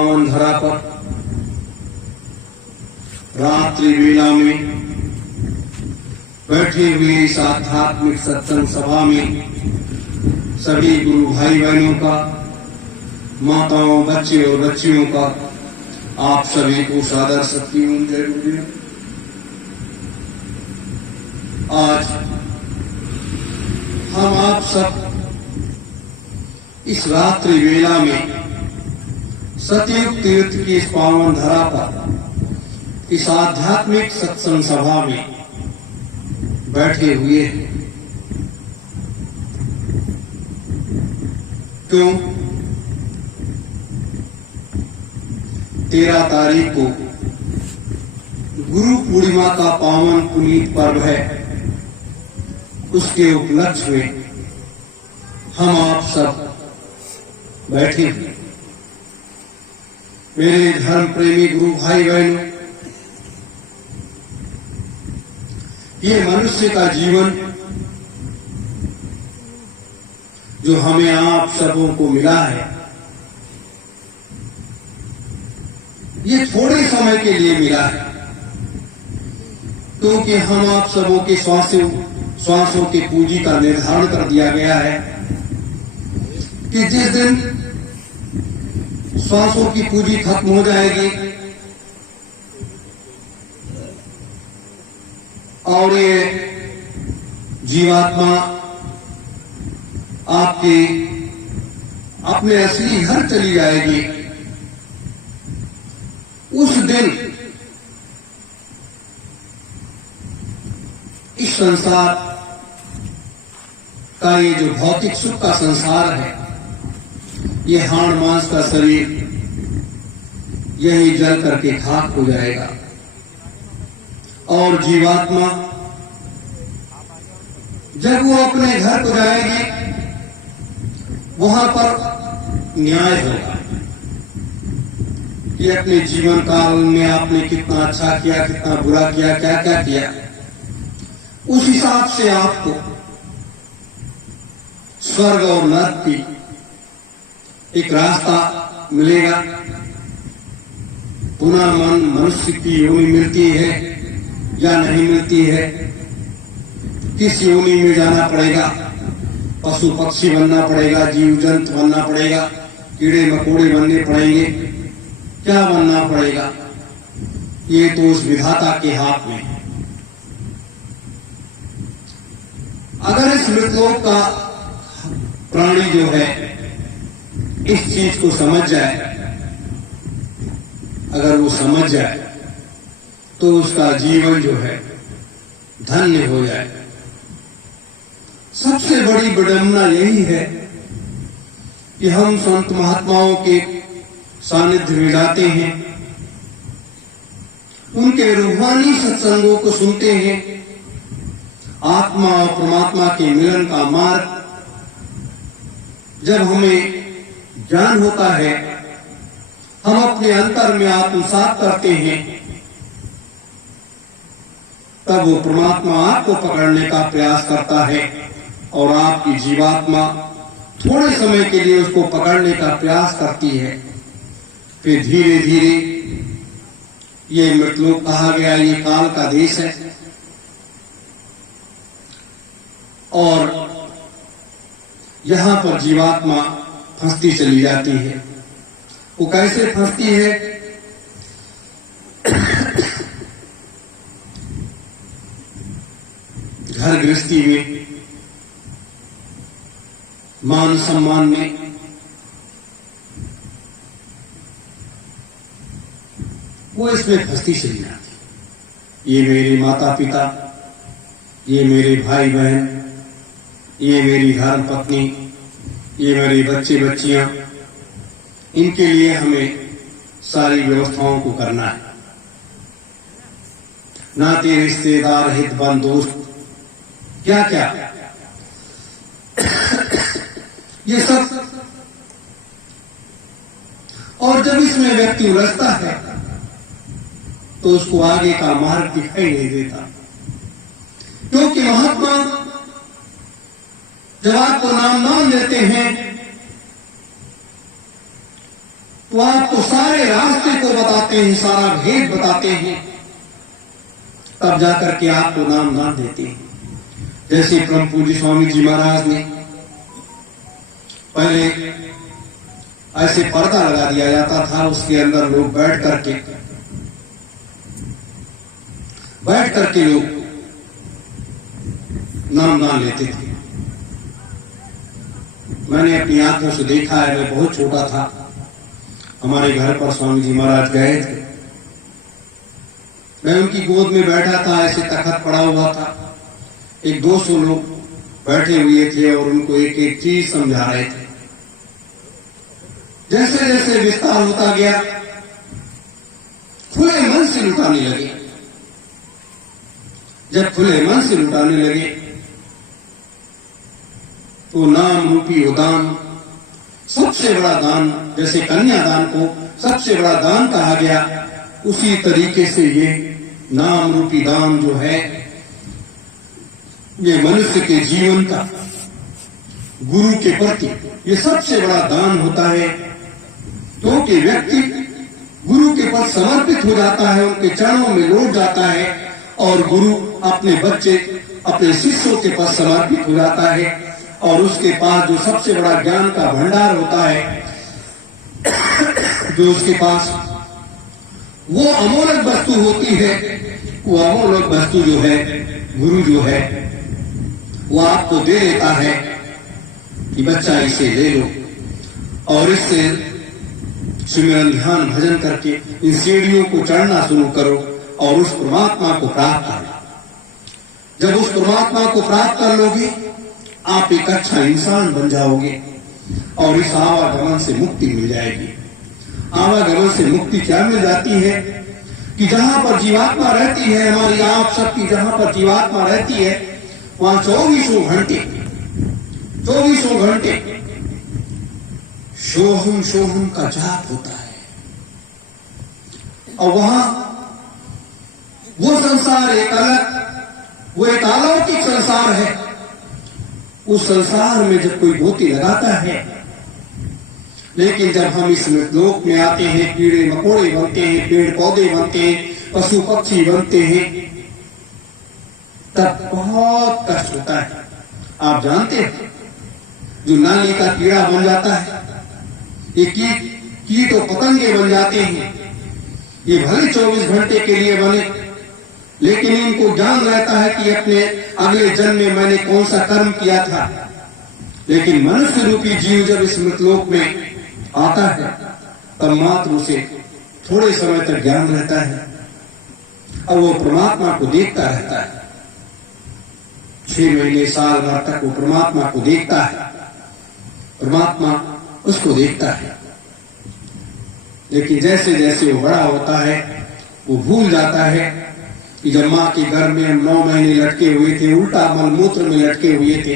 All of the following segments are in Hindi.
पावन धरा पर रात्रि वेला में बैठे हुए इस आध्यात्मिक सत्संग सभा में सभी गुरु भाई बहनों का, माताओं, बच्चे और बच्चियों का आप सभी को सादर सत्य जय गुरुदेव। आज हम आप सब इस रात्रि वेला में सतयुग तीर्थ की इस पावन धरा पर इस आध्यात्मिक सत्संग सभा में बैठे हुए हैं। क्यों? 13 तारीख को गुरु पूर्णिमा का पावन पुनीत पर्व है। उसके उपलक्ष्य में हम आप सब बैठे हैं। मेरे धर्म प्रेमी गुरु भाई बहनों, ये मनुष्य का जीवन जो हमें आप सबों को मिला है, ये थोड़े समय के लिए मिला है, क्योंकि हम आप सबों के श्वासों के पूंजी का निर्धारण कर दिया गया है कि जिस दिन श्वासों की पूंजी खत्म हो जाएगी और ये जीवात्मा आपके अपने असली घर चली जाएगी, उस दिन इस संसार का ये जो भौतिक सुख का संसार है, ये हाड़ मांस का शरीर यही जल करके खाक हो जाएगा और जीवात्मा जब वो अपने घर को जाएगी, वहां पर न्याय होगा कि अपने जीवन काल में आपने कितना अच्छा किया, कितना बुरा किया, क्या क्या किया, उस हिसाब से आपको स्वर्ग और नरक की एक रास्ता मिलेगा। पुनः मनुष्य की योनि मिलती है या नहीं मिलती है, किस योनि में जाना पड़ेगा, पशु पक्षी बनना पड़ेगा, जीव जंतु बनना पड़ेगा, कीड़े मकोड़े बनने पड़ेंगे, क्या बनना पड़ेगा, ये तो उस विधाता के हाथ में है। अगर इस मृतलोक का प्राणी जो है इस चीज को समझ जाए, अगर वो समझ जाए तो उसका जीवन जो है धन्य हो जाए। सबसे बड़ी विडंबना यही है कि हम संत महात्माओं के सानिध्य में जाते हैं, उनके रूहानी सत्संगों को सुनते हैं, आत्मा और परमात्मा के मिलन का मार्ग जब हमें ज्ञान होता है, हम अपने अंतर में आत्मसात करते हैं, तब वो परमात्मा आपको पकड़ने का प्रयास करता है और आपकी जीवात्मा थोड़े समय के लिए उसको पकड़ने का प्रयास करती है। फिर धीरे धीरे ये मृतलोक कहा गया, ये काल का देश है और यहां पर जीवात्मा फंसती चली जाती है। वो कैसे फंसती है? घर गृहस्थी में, मान सम्मान में, वो इसमें फंसती चली जाती। ये मेरे माता पिता, ये मेरे भाई बहन, ये मेरी धर्म पत्नी, ये मेरे बच्चे बच्चियां, इनके लिए हमें सारी व्यवस्थाओं को करना है। नाते रिश्तेदार, हित बंद, दोस्त, क्या क्या ये सब। और जब इसमें व्यक्ति उलझता है तो उसको आगे का मार्ग दिखाई नहीं देता, क्योंकि महात्मा जब आपको नाम देते हैं तो आपको सारे रास्ते को बताते हैं, सारा भेद बताते हैं, तब जाकर के आपको नामदान देते हैं। जैसे परम पूज्य स्वामी जी महाराज ने पहले ऐसे पर्दा लगा दिया जाता था, उसके अंदर लोग बैठ करके लोग नामदान लेते थे। मैंने अपनी आंखों से देखा है, मैं बहुत छोटा था, हमारे घर पर स्वामी जी महाराज गए थे, मैं उनकी गोद में बैठा था, ऐसे तखत पड़ा हुआ था, एक 200 लोग बैठे हुए थे और उनको एक एक चीज समझा रहे थे। जैसे जैसे विस्तार होता गया, खुले मन से लुटाने लगे। जब खुले मन से लुटाने लगे तो नाम रूपी वो दान, सबसे बड़ा दान, जैसे कन्यादान को सबसे बड़ा दान कहा गया, उसी तरीके से ये नाम रूपी दान जो है, ये मनुष्य के जीवन का गुरु के प्रति ये सबसे बड़ा दान होता है, क्योंकि व्यक्ति गुरु के प्रति समर्पित हो जाता है, उनके चरणों में लौट जाता है, और गुरु अपने बच्चे, अपने शिष्यों के पास समर्पित हो जाता है, और उसके पास जो सबसे बड़ा ज्ञान का भंडार होता है, जो उसके पास वो अमूल्य वस्तु होती है, वो अमूल्य वस्तु जो है, गुरु जो है, वो आपको दे देता है कि बच्चा इसे ले लो और इससे सुमिरन ध्यान भजन करके इन सीढ़ियों को चढ़ना शुरू करो और उस परमात्मा को प्राप्त करो। जब उस परमात्मा को प्राप्त कर लोगे, आप एक अच्छा इंसान बन जाओगे और इस आवागमन से मुक्ति मिल जाएगी। आवागमन से मुक्ति क्या मिल जाती है कि जहां पर जीवात्मा रहती है, हमारी आप सबकी जहां पर जीवात्मा रहती है, वहां 24 घंटे सोहम सोहम का जाप होता है, और वहां वो संसार एक अलग, वो एक अलौकिक संसार है। उस संसार में जब कोई गोती लगाता है, लेकिन जब हम इस लोक में आते हैं, कीड़े मकोड़े बनते हैं, पेड़ पौधे बनते हैं, पशु पक्षी बनते हैं, तब बहुत कष्ट होता है। आप जानते हैं, जो नाली का कीड़ा बन जाता है, ये कीट और पतंगे बन जाते हैं, ये भले 24 घंटे के लिए बने, लेकिन इनको ज्ञान रहता है कि अपने अगले जन्म में मैंने कौन सा कर्म किया था। लेकिन मनुष्य रूपी जीव जब इस मृतलोक में आता है, तब मात्र उसे थोड़े समय तक ज्ञान रहता है और वो परमात्मा को देखता रहता है। 6 महीने साल भर तक वो परमात्मा को देखता है, परमात्मा उसको देखता है। लेकिन जैसे जैसे वो बड़ा होता है, वो भूल जाता है कि जब मां के गर्भ में हम 9 महीने लटके हुए थे, उल्टा मलमूत्र में लटके हुए थे,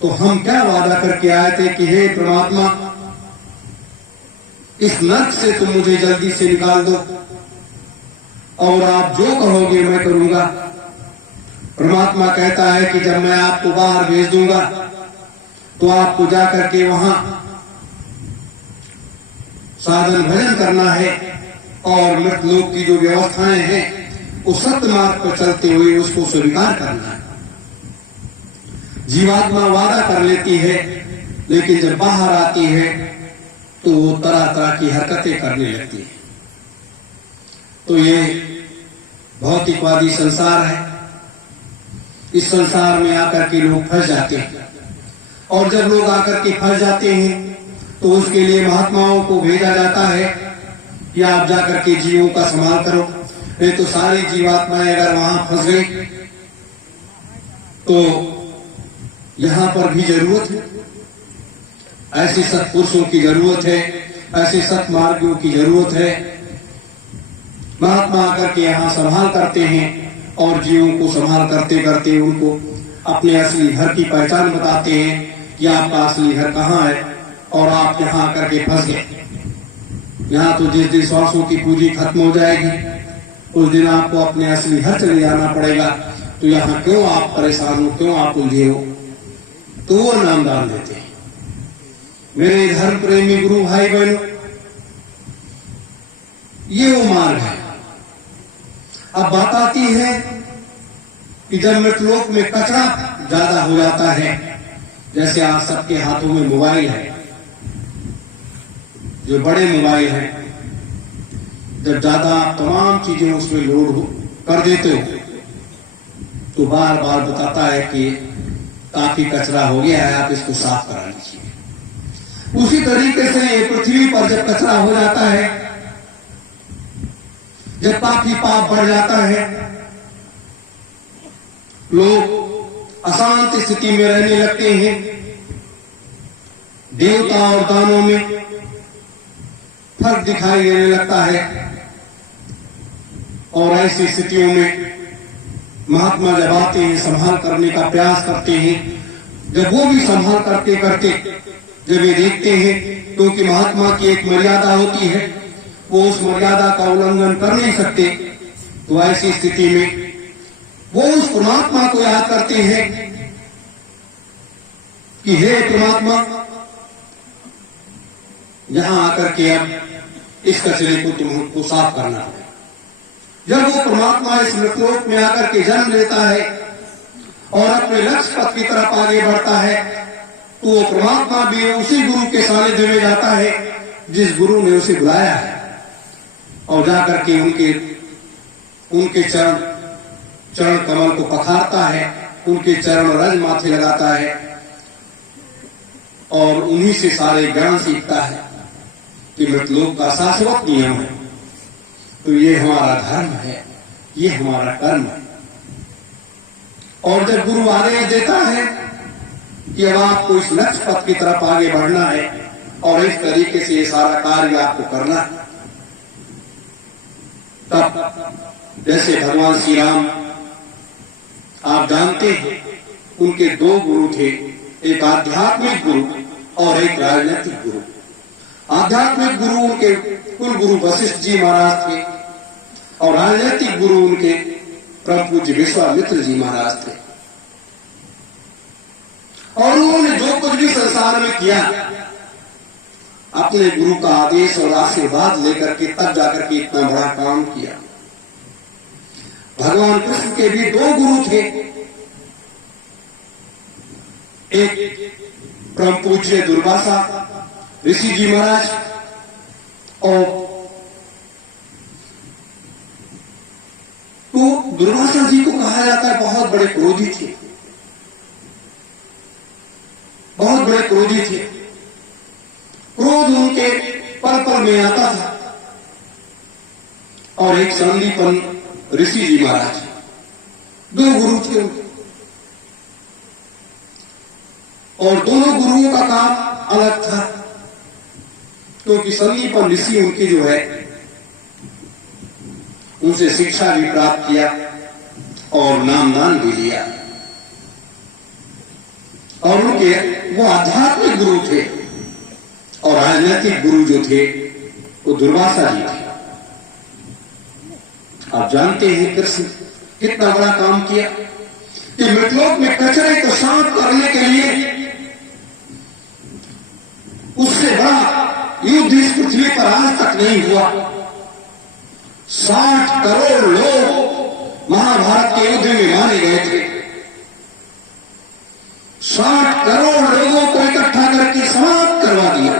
तो हम क्या वादा करके आए थे कि हे परमात्मा, इस नर्क से तुम मुझे जल्दी से निकाल दो और आप जो कहोगे मैं करूंगा। परमात्मा कहता है कि जब मैं आपको बाहर भेज दूंगा, तो आपको जाकर के वहां साधन भजन करना है और मृत लोक की जो व्यवस्थाएं हैं, उस सत्य मार्ग पर चलते हुए उसको स्वीकार करना है। जीवात्मा वादा कर लेती है, लेकिन जब बाहर आती है तो वो तरह तरह की हरकतें करने लगती है। तो ये भौतिकवादी संसार है। इस संसार में आकर के लोग फंस जाते हैं, और जब लोग आकर के फंस जाते हैं तो उसके लिए महात्माओं को भेजा जाता है कि आप जाकर के जीवों का संभाल करो। नहीं तो सारी जीवात्माएं अगर वहां फंस गई तो यहां पर भी जरूरत है, ऐसे सत्पुरुषों की जरूरत है, ऐसे सत्मार्गियों की जरूरत है। महात्मा आकर के यहाँ संभाल करते हैं और जीवों को संभाल करते करते उनको अपने असली घर की पहचान बताते हैं कि आपका असली घर कहाँ है और आप यहाँ आकर के फंस गए। यहाँ तो जिस दिन श्वासों की पूंजी खत्म हो जाएगी, उस दिन आपको अपने असली घर चले जाना पड़ेगा। तो यहाँ क्यों आप परेशान हो, क्यों आप उलझे हो? तो वो नामदान देते हैं। मेरे धर्म प्रेमी गुरु भाई बहनों, ये वो मार्ग है। अब बात आती है कि जब मृतलोक में कचरा ज्यादा हो जाता है, जैसे आज सबके हाथों में मोबाइल है, जो बड़े मोबाइल हैं, जब ज्यादा तमाम चीजें उसमें लोड कर देते हो तो बार बार बताता है कि काफी कचरा हो गया है, आप इसको साफ करा लीजिए। उसी तरीके से ये पृथ्वी पर जब कचरा हो जाता है, जब काफी पाप बढ़ जाता है, लोग अशांत स्थिति में रहने लगते हैं, देवता और दानों में फर्क दिखाई देने लगता है, और ऐसी स्थितियों में महात्मा जब आते हैं, संभाल करने का प्रयास करते हैं, जब वो भी संभाल करते करते जब ये देखते हैं, क्योंकि महात्मा की एक मर्यादा होती है, वो उस मर्यादा का उल्लंघन कर नहीं सकते, तो ऐसी स्थिति में वो उस परमात्मा को याद करते हैं कि हे परमात्मा, यहां आकर के अब इस कचरे को तुमको साफ करना है। जब वो परमात्मा इस मृतलोक में आकर के जन्म लेता है और अपने लक्ष्य पथ की तरफ आगे बढ़ता है, तो वो परमात्मा भी उसी गुरु के सानिध्य में जाता है जिस गुरु ने उसे बुलाया है, और जाकर के उनके चरण कमल को पखारता है, उनके चरण रज माथे लगाता है, और उन्हीं से सारे ज्ञान सीखता है कि मृतलोक का शाश्वत नियम है। तो ये हमारा धर्म है, ये हमारा कर्म है। और जब गुरु आदेश देता है कि अब आपको इस लक्ष्य पथ की तरफ आगे बढ़ना है और इस तरीके से ये सारा कार्य आपको करना है, तब जैसे भगवान श्री राम, आप जानते हैं, उनके दो गुरु थे, एक आध्यात्मिक गुरु और एक राजनीतिक गुरु। आध्यात्मिक गुरु उनके कुल गुरु वशिष्ठ जी महाराज थे, और राजनीतिक गुरु उनके परम पूज्य विश्वामित्र जी महाराज थे। और उन्होंने जो कुछ भी संसार में किया, अपने गुरु का आदेश और आशीर्वाद लेकर के तब जाकर के इतना बड़ा काम किया। भगवान कृष्ण के भी दो गुरु थे, एक परम पूज्य दुर्वासा ऋषि जी महाराज, और तो दुर्वासा जी को कहा जाता है बहुत बड़े क्रोधी थे, बहुत बड़े क्रोधी थे। क्रोध उनके पल पल में आता था। और एक संदीपन ऋषि जी महाराज, दो गुरु थे उनके, और दोनों गुरुओं का काम अलग था, क्योंकि संदीपन ऋषि उनकी जो है, उनसे शिक्षा भी प्राप्त किया और नामदान भी लिया, और उनके वो आध्यात्मिक गुरु थे, और राजनीतिक गुरु जो थे वो दुर्वासा जी थे। आप जानते हैं कृष्ण कितना बड़ा काम किया कि मृतलोक में कचरे को साफ करने के लिए उससे बड़ा युद्ध इस पृथ्वी पर आज तक नहीं हुआ। 60 करोड़ लोग महाभारत के युद्ध में मारे गए थे। 60 करोड़ लोगों को इकट्ठा करके समाप्त करवा दिया।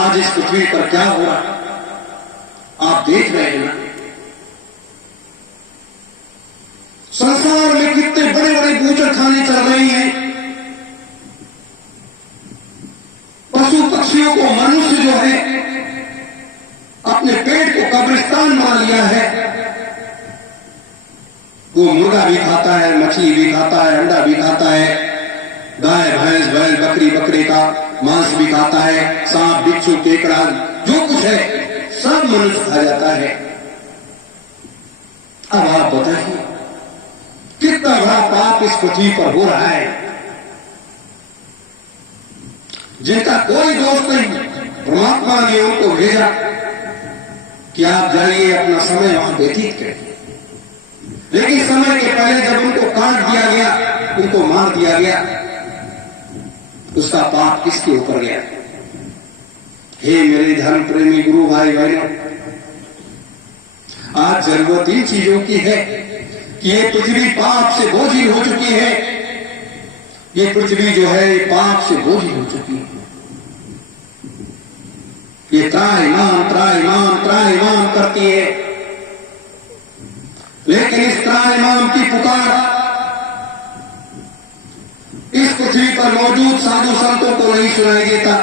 आज इस पृथ्वी पर क्या हो रहा है आप देख रहे हैं ना। संसार में कितने बड़े बड़े बूचड़खाने चल रही हैं। पशु पक्षियों को मनुष्य जो है अपने पेट को कब्रिस्तान मान लिया है। वो मुर्गा भी खाता है, मछली भी खाता है, अंडा भी खाता है, गाय भैंस बैल बकरी बकरे का मांस भी खाता है, सांप बिच्छू केकड़ा जो कुछ है सब मनुष्य खा जाता है। अब आप बताइए कितना बड़ा पाप इस पृथ्वी पर हो रहा है, जिनका कोई दोष नहीं। परमात्मा ने उनको भेजा कि आप जाइए अपना समय वहां व्यतीत करिए, लेकिन समय के पहले जब उनको काट दिया गया, उनको मार दिया गया, उसका पाप किसके ऊपर गया? हे मेरे धर्म प्रेमी गुरु भाई बहनों, आज जरूरत इन चीजों की है कि ये पृथ्वी पाप से बोझिल हो चुकी है। ये पृथ्वी जो है ये पाप से बोझिल हो चुकी है। ये त्राहिमाम त्राहिमाम त्राहिमाम करती है, लेकिन इस त्राहिमाम की पुकार इस पृथ्वी पर मौजूद साधु संतों को नहीं सुनाई देता।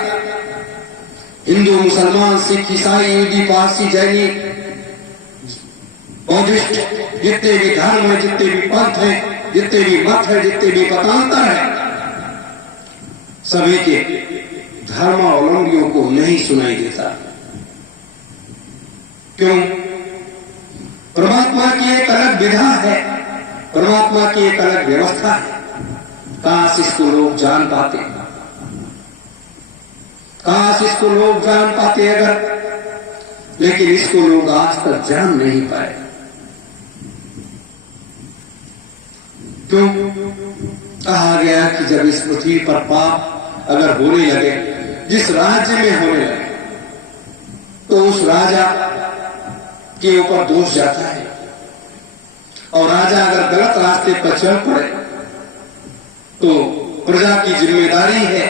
हिंदू, मुसलमान, सिख, ईसाई, यहूदी, पारसी, जैनी, बौद्धिस्ट, जितने भी धर्म है, जितने भी पंथ है, जितने भी मत है, जितने भी मतांतर है, सभी के धर्मावलंबियों को नहीं सुनाई देता। क्यों? परमात्मा की एक अलग विधा है, परमात्मा की एक अलग व्यवस्था है। काश इसको लोग जान पाते, काश इसको लोग जान पाते अगर, लेकिन इसको लोग आज तक जान नहीं पाए। क्यों? कहा गया कि जब इस पृथ्वी पर पाप अगर होने लगे, जिस राज्य में होने लगे, तो उस राजा के ऊपर दोष जाता है, और राजा अगर गलत रास्ते पर चल पड़े तो प्रजा की जिम्मेदारी है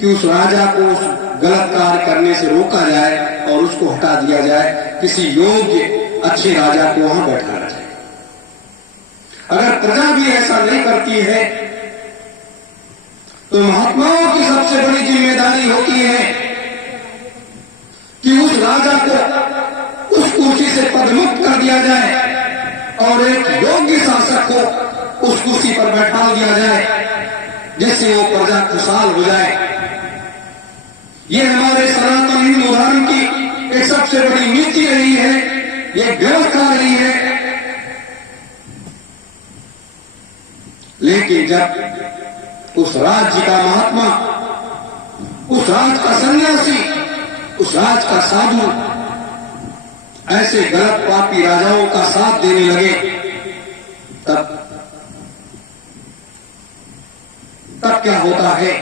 कि उस राजा को उस गलत कार्य करने से रोका जाए और उसको हटा दिया जाए, किसी योग्य अच्छे राजा को वहां बैठाना जाए। अगर प्रजा भी ऐसा नहीं करती है तो महात्माओं की सबसे बड़ी जिम्मेदारी होती है कि उस राजा को उस कुर्सी से पदमुक्त कर दिया जाए और एक योग्य शासक को उस कुर्सी पर बैठा दिया जाए, जिससे वो प्रजा खुशहाल हो जाए। ये हमारे सनातन हिंदू धर्म की एक सबसे बड़ी नीति रही है, ये व्यवस्था रही है। लेकिन जब उस राज्य का महात्मा, उस राज्य का सन्यासी, उस राज्य का साधु ऐसे गलत पापी राजाओं का साथ देने लगे, तब क्या होता है?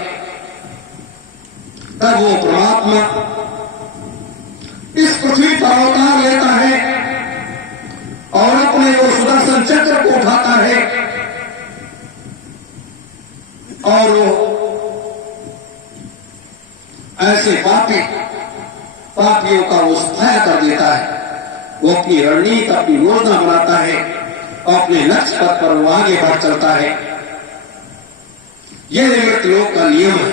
तब वो परमात्मा इस पृथ्वी पर अवतार लेता है और अपने वो सुदर्शन चक्र को उठाता है और वो ऐसे पापियों का वो सफाया कर देता है। वो अपनी रणनीति, अपनी योजना बनाता है और अपने लक्ष्य पथ पर वो आगे बढ़ चलता है। यह निवृत्त लोक का नियम है।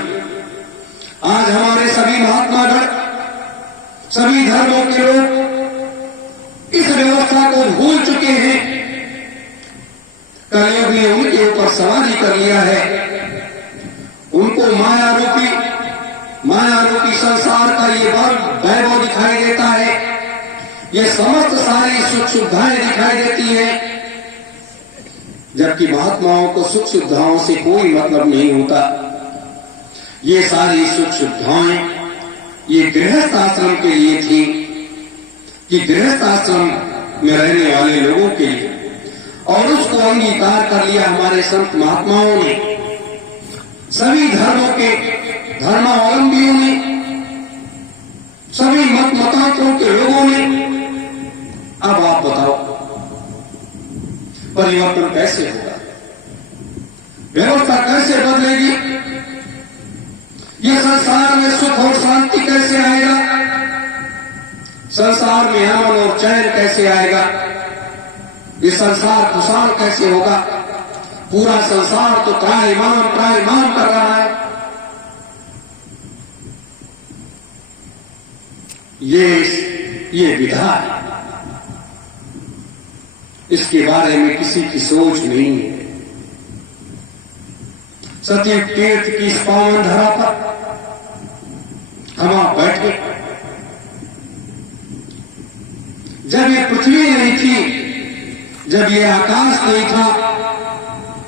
आज हमारे सभी महात्मागण, सभी धर्मों के लोग इस व्यवस्था को भूल चुके हैं। कलयुग ने उनके ऊपर सवारी कर लिया है। उनको माया रूपी संसार का ये वैभव दिखाई देता है, ये समस्त सारी सुख सुविधाएं दिखाई देती है, जबकि महात्माओं को सुख सुविधाओं से कोई मतलब नहीं होता। ये सारी सुख सुविधाएं ये गृहस्थ आश्रम के लिए थी, कि गृहस्थ आश्रम में रहने वाले लोगों के लिए, और उसको अंगीकार कर लिया हमारे संत महात्माओं ने, सभी धर्मों के धर्मावलंबियों ने, सभी मतांतरों के लोगों ने। अब आप बताओ परिवर्तन कैसे होगा? व्यवस्था कैसे बदलेगी? ये संसार में सुख और शांति कैसे आएगा? संसार में अमन और चैन कैसे आएगा? ये संसार खुशहाल कैसे होगा? पूरा संसार तो त्राहिमाम कर रहा है। ये विधा है, इसके बारे में किसी की सोच नहीं है। सतयुग तीर्थ की इस पावन धरा पर हम आप बैठे, जब ये पृथ्वी नहीं थी, जब ये आकाश नहीं था,